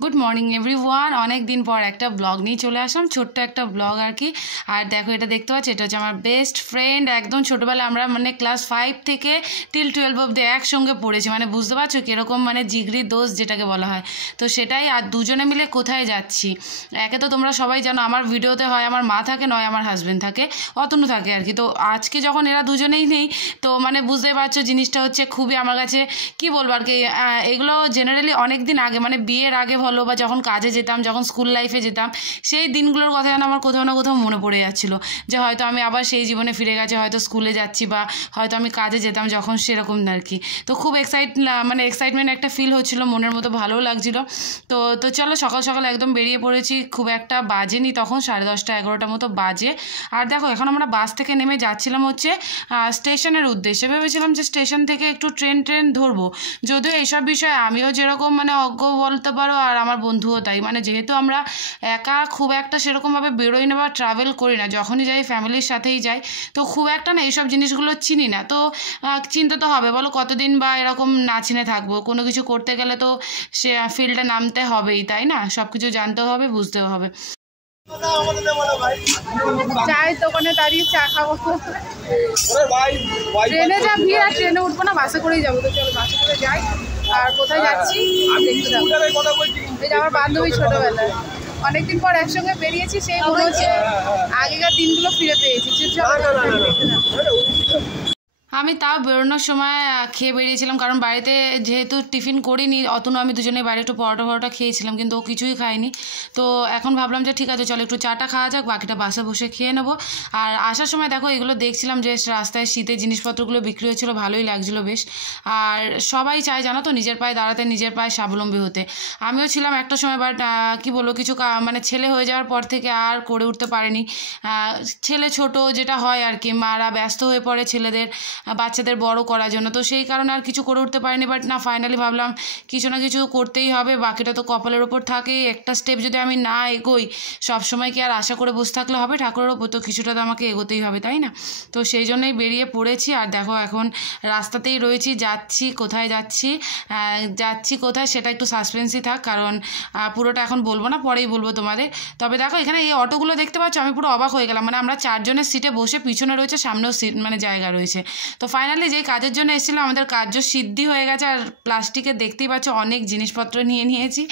Good morning everyone. অনেক দিন পর একটা ব্লগ নিয়ে চলে আসলাম, ছোট্ট একটা ব্লগ আর কি। আর দেখো এটা দেখতে পাচ্ছি, এটা হচ্ছে আমার বেস্ট ফ্রেন্ড। একদম ছোটোবেলায় আমরা মানে ক্লাস 5 থেকে টিল 12 অবধি একসঙ্গে পড়েছি, মানে বুঝতে পারছো কীরকম মানে জিগরি দোস্ত যেটাকে বলা হয়। তো সেটাই, আর দুজনে মিলে কোথায় যাচ্ছি। একে তো তোমরা সবাই জানো আমার ভিডিওতে হয় আমার মা থাকে, নয় আমার হাজব্যান্ড থাকে, অতনু থাকে আর কি। তো আজকে যখন এরা দুজনেই নেই, তো মানে বুঝতে পারছো জিনিসটা হচ্ছে খুবই আমার কাছে কী বলবো আর কি। এগুলো জেনারেলি অনেক দিন আগে, মানে বিয়ের আগে বলো বা যখন কাজে যেতাম, যখন স্কুল লাইফে যেতাম, সেই দিনগুলোর কথা যেন আমার কোথাও না কোথাও মনে পড়ে যাচ্ছিলো, যে হয়তো আমি আবার সেই জীবনে ফিরে গেছি, হয়তো স্কুলে যাচ্ছি বা হয়তো আমি কাজে যেতাম যখন, সেরকম আর কি। তো খুব এক্সাইটমেন্ট একটা ফিল হচ্ছিলো মনের মতো, ভালোও লাগছিলো। তো তো চলো সকাল সকাল একদম বেরিয়ে পড়েছি। খুব একটা বাজেনি তখন, 10:30 11টার মতো বাজে। আর দেখো এখন আমরা বাস থেকে নেমে যাচ্ছিলাম হচ্ছে স্টেশনের উদ্দেশ্যে। ভেবেছিলাম যে স্টেশন থেকে একটু ট্রেন ধরবো, যদিও এইসব বিষয়ে আমিও যেরকম মানে অজ্ঞ বলতে পারো, আর আমার বন্ধুও তাই। মানে যেহেতু আমরা একা খুব একটা সেরকমভাবে বেরোই না বা ট্রাভেল করি না, যখনই যাই ফ্যামিলির সাথেই যাই, তো খুব একটা না এইসব জিনিসগুলো চিনি না। তো চিনতে তো হবে, বলো কতদিন বা এরকম না চিনে থাকবো। কোনো কিছু করতে গেলে তো সে ফিল্ডে নামতে হবেই, তাই না? সব কিছু জানতেও হবে, বুঝতেও হবে। চায়ের দোকানে দাঁড়িয়ে চা খাবো। ট্রেনে যা ভিড়, আর ট্রেনে উঠবো না, বাসে করেই যাবো। তো চলো বাসে করে যাই। আর কোথায় যাচ্ছি দেখতে যাবো। এই যে আমার বান্ধবী, ছোটবেলায় অনেকদিন পর একসঙ্গে বেরিয়েছি, সেই মনে হচ্ছে আগেকার দিনগুলো ফিরে পেয়েছি। আমি তাও বেরোনোর সময় খেয়ে বেরিয়েছিলাম, কারণ বাড়িতে যেহেতু টিফিন করিনি, অতনু আমি দুজনেই বাইরে একটু পরোটা খেয়েছিলাম, কিন্তু ও কিছুই খায়নি। তো এখন ভাবলাম যে ঠিক আছে চলো একটু চাটা খাওয়া যাক, বাকিটা বাসে বসে খেয়ে নেবো। আর আসার সময় দেখো এগুলো দেখছিলাম যে রাস্তায় শীতের জিনিসপত্রগুলো বিক্রি হচ্ছিলো, ভালোই লাগছিলো বেশ। আর সবাই চায় জানো তো নিজের পায়ে দাঁড়াতে, নিজের পায়ে স্বাবলম্বী হতে। আমিও ছিলাম একটা সময়, বাট কী বলবো, কিছু মানে ছেলে হয়ে যাওয়ার পর থেকে আর করে উঠতে পারিনি। ছেলে ছোট যেটা হয় আর কি, মারা ব্যস্ত হয়ে পড়ে ছেলেদের বাচ্চাদের বড় করার জন্য, তো সেই কারণে আর কিছু করে উঠতে পারিনি। বাট না, ফাইনালি ভাবলাম কিছু না কিছু করতেই হবে, বাকিটা তো কপালের ওপর থাকে। একটা স্টেপ যদি আমি না এগোই, সবসময় কি আর আশা করে বসে থাকলে হবে ঠাকুরের ওপর? তো কিছুটা তো আমাকে এগোতেই হবে, তাই না? তো সেই জন্যই বেরিয়ে পড়েছি। আর দেখো এখন রাস্তাতেই রয়েছি, যাচ্ছি কোথায় যাচ্ছি কোথায় সেটা একটু সাসপেন্সই থাক, কারণ পুরোটা এখন বলবো না, পরেই বলবো তোমাদের। তবে দেখো এখানে এই অটোগুলো দেখতে পাচ্ছ, আমি পুরো অবাক হয়ে গেলাম। মানে আমরা 4 জনের সিটে বসে, পিছনে রয়েছে, সামনেও সিট মানে জায়গা রয়েছে। তো ফাইনালি যেই কাজের জন্য এসেছিলাম, আমাদের কার্য সিদ্ধি হয়ে গেছে। আর প্লাস্টিকে দেখতেই পাচ্ছ অনেক জিনিসপত্র নিয়ে নিয়েছি।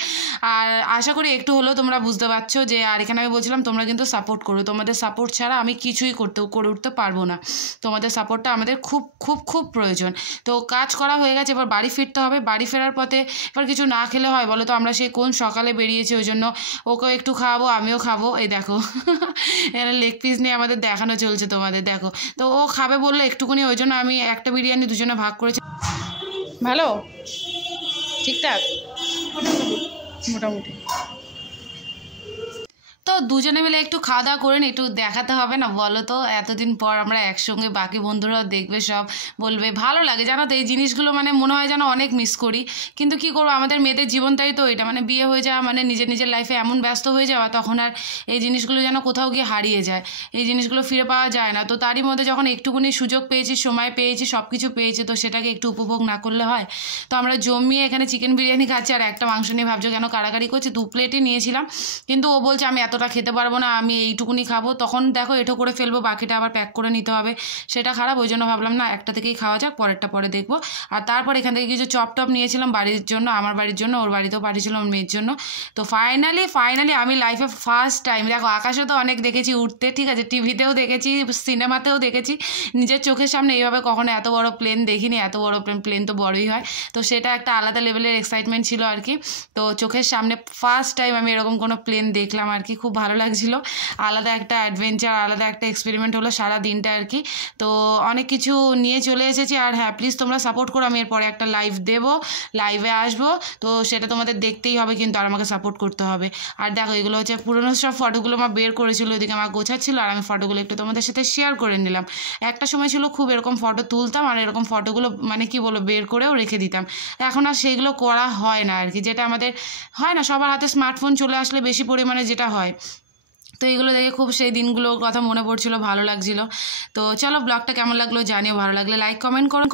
আর আশা করি একটু হলেও তোমরা বুঝতে পারছো যে, আর এখানে আমি বলছিলাম তোমরা কিন্তু সাপোর্ট করো, তোমাদের সাপোর্ট ছাড়া আমি কিছুই করে উঠতে পারবো না। তোমাদের সাপোর্টটা আমাদের খুব খুব খুব প্রয়োজন। তো কাজ করা হয়ে গেছে, এবার বাড়ি ফিরতে হবে। বাড়ি ফেরার পথে এবার কিছু না খেলে হয় বলো তো? আমরা সেই কোন সকালে বেরিয়েছি, ওই জন্য ওকেও একটু খাওয়াবো, আমিও খাবো। এই দেখো এখানে লেগ পিস নিয়ে আমাদের দেখানো চলছে তোমাদের, দেখো। তো ও খাবে বললো একটুকুনি, ওই জন্য আমি একটা বিরিয়ানি দুজনে ভাগ করেছি। ভালো, ঠিকঠাক, মোটামুটি। তো দুজনে মিলে একটু খাওয়া দাওয়া করে নি, একটু দেখাতে হবে না বলো তো? এতদিন পর আমরা একসঙ্গে, বাকি বন্ধুরাও দেখবে, সব বলবে। ভালো লাগে জানো তো এই জিনিসগুলো, মানে মনে হয় যেন অনেক মিস করি। কিন্তু কি করবো, আমাদের মেয়েদের জীবনটাই তো এটা, মানে বিয়ে হয়ে যাওয়া মানে নিজের লাইফে এমন ব্যস্ত হয়ে যাওয়া, তখন আর এই জিনিসগুলো যেন কোথাও গিয়ে হারিয়ে যায়, এই জিনিসগুলো ফিরে পাওয়া যায় না। তো তারই মধ্যে যখন একটুকুনি সুযোগ পেয়েছি, সময় পেয়েছি, সব কিছু পেয়েছি, তো সেটাকে একটু উপভোগ না করলে হয়? তো আমরা জমিয়ে এখানে চিকেন বিরিয়ানি খাচ্ছি, আর একটা মাংস নিয়ে ভাবছো কেন কাড়াকাড়ি করছি। 2 প্লেটই নিয়েছিলাম, কিন্তু ও বলছে আমি এতটা খেতে পারবো না, আমি এইটুকুনি খাবো। তখন দেখো এঁটো করে ফেলবো, বাকিটা আবার প্যাক করে নিতে হবে, সেটা খারাপ। ওই জন্য ভাবলাম না, একটা থেকেই খাওয়া যাক, পরেরটা পরে দেখবো। আর তারপর এখান থেকে কিছু চপ নিয়েছিলাম বাড়ির জন্য, আমার বাড়ির জন্য, ওর বাড়িতেও পাঠিয়েছিলাম ওর মেয়ের জন্য। তো ফাইনালি আমি লাইফে ফার্স্ট টাইম, দেখো আকাশে তো অনেক দেখেছি উঠতে, ঠিক আছে, টিভিতেও দেখেছি, সিনেমাতেও দেখেছি, নিজের চোখের সামনে এইভাবে কখনো এত বড় প্লেন দেখিনি। এত বড় প্লেন তো বড়ই হয়, তো সেটা একটা আলাদা লেভেলের এক্সাইটমেন্ট ছিল আর কি। তো চোখের সামনে ফার্স্ট টাইম আমি এরকম কোনো প্লেন দেখলাম আর কি, খুব ভালো লাগছিলো। আলাদা একটা অ্যাডভেঞ্চার, আলাদা একটা এক্সপেরিমেন্ট হলো সারা দিনটা আর কি। তো অনেক কিছু নিয়ে চলে এসেছি। আর হ্যাঁ, প্লিজ তোমরা সাপোর্ট করো, আমি এরপরে একটা লাইভ দেবো, লাইভে আসবো, তো সেটা তোমাদের দেখতেই হবে কিন্তু, আর আমাকে সাপোর্ট করতে হবে। আর দেখো এগুলো হচ্ছে পুরোনো সব ফটোগুলো আমার বের করেছিল, ওইদিকে আমার গোছাচ্ছিল, আর আমি ফটোগুলো একটু তোমাদের সাথে শেয়ার করে নিলাম। একটা সময় ছিল খুব এরকম ফটো তুলতাম, আর এরকম ফটোগুলো মানে কি বলো, বের করেও রেখে দিতাম। এখন আর সেইগুলো করা হয় না আর কি, যেটা আমাদের হয় না, সবার হাতে স্মার্টফোন চলে আসলে বেশি পরিমাণে যেটা হয়। তো এইগুলো দেখে খুব সেই দিনগুলোর কথা মনে পড়ছিল, ভালো লাগছিল। তো চলো ব্লগটা কেমন লাগলো জানিও, ভালো লাগলে লাইক কমেন্ট করো।